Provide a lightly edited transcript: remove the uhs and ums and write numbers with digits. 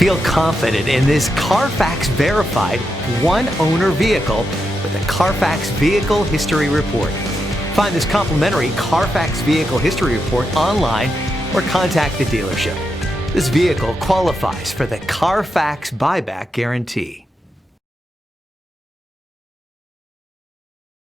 Feel confident in this Carfax verified one-owner vehicle with a Carfax Vehicle History Report. Find this complimentary Carfax Vehicle History Report online or contact the dealership. This vehicle qualifies for the Carfax Buyback Guarantee.